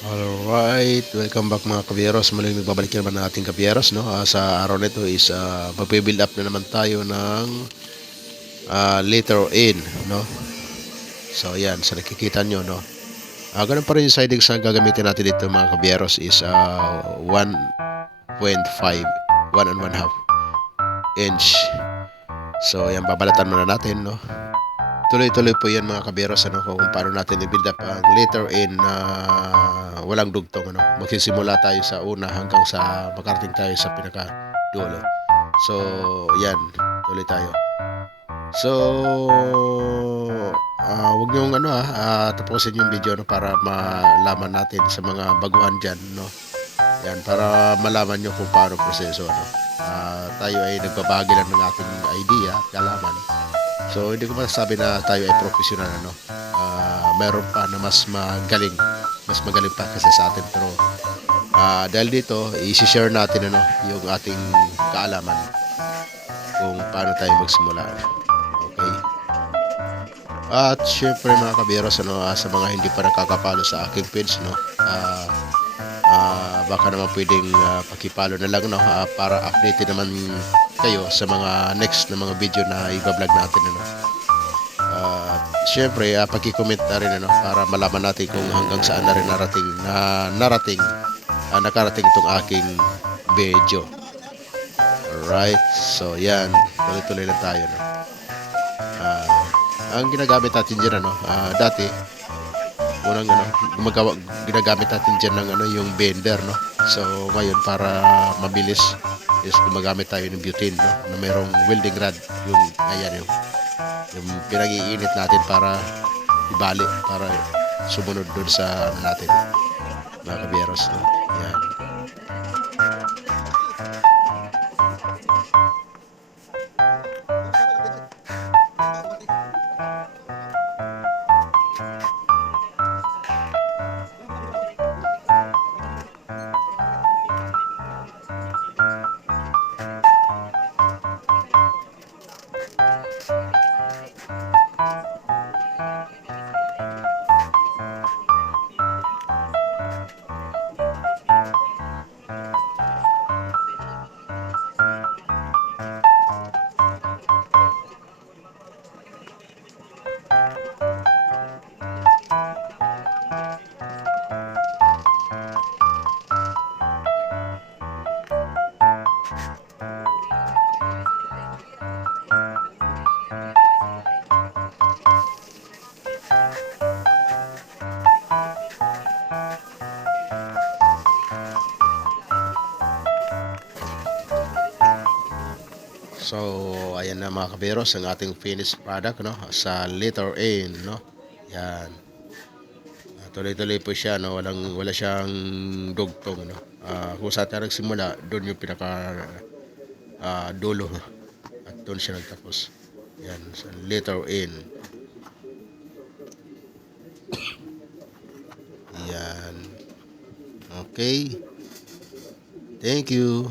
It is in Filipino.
Alright, welcome back mga kabyeros. Muling nagbabalik na naman ng ating kabyeros, no? Sa araw nito is magbe-build up na naman tayo ng letter N, no? So yan, sa nakikita nyo, no? Ganun pa rin yung sidings na gagamitin natin dito mga kabyeros is 1.5, 1 and 1 half inch. So yan, babalatan muna natin, no? Tuloy-tuloy po yan mga kaberos, ano, kung paano natin i-build up ang letter N na walang dugtong. Ano. Magsisimula tayo sa una hanggang sa makarating tayo sa pinaka-dulo. So, yan. Tuloy tayo. So, wag niyong tapusin yung video, no, para malaman natin sa mga baguhan dyan, no. Yan, para malaman nyo kung paano proseso. No. Tayo ay nagbabahagi lang ng ating idea at kalaman. So, hindi ko masasabi na tayo ay professional, ano. Meron pa na mas magaling pa kasi sa atin. Pero, dahil dito, i-share natin, ano, yung ating kaalaman kung paano tayo magsimula. Okay? At syempre mga kabiros, ano, sa mga hindi pa nakakapalo sa aking page, no, baka naman pwedeng pakipalo na lang, no, para update naman kayo sa mga next na mga video na i-vlog natin, ano. Syempre, paki-comment na rin, ano, para malaman natin kung hanggang saan na rin nakarating itong aking video. Alright, so yan, tuloy-tuloy lang tayo, no. Ang ginagamit natin dyan, ano, dati unang ginagamit natin dyan ng yung bender, no. So ngayon, para mabilis is gumagamit tayo ng butane, no, na mayroong welding rod, yung ayan yung pinag-iinit natin para ibali, para sumunod doon sa natin mga kabyeros, no. Yan. So, ayan na mga kaberos ang ating finished product, no, sa letter A, no. Yan. Tuloy-tuloy po siya, no. Wala siyang dugtong, no. Kung saan tayo nagsimula, doon yung pinaka dulo, no? At doon siya nagtapos. Yan, sa letter N. Yan. Okay. Thank you.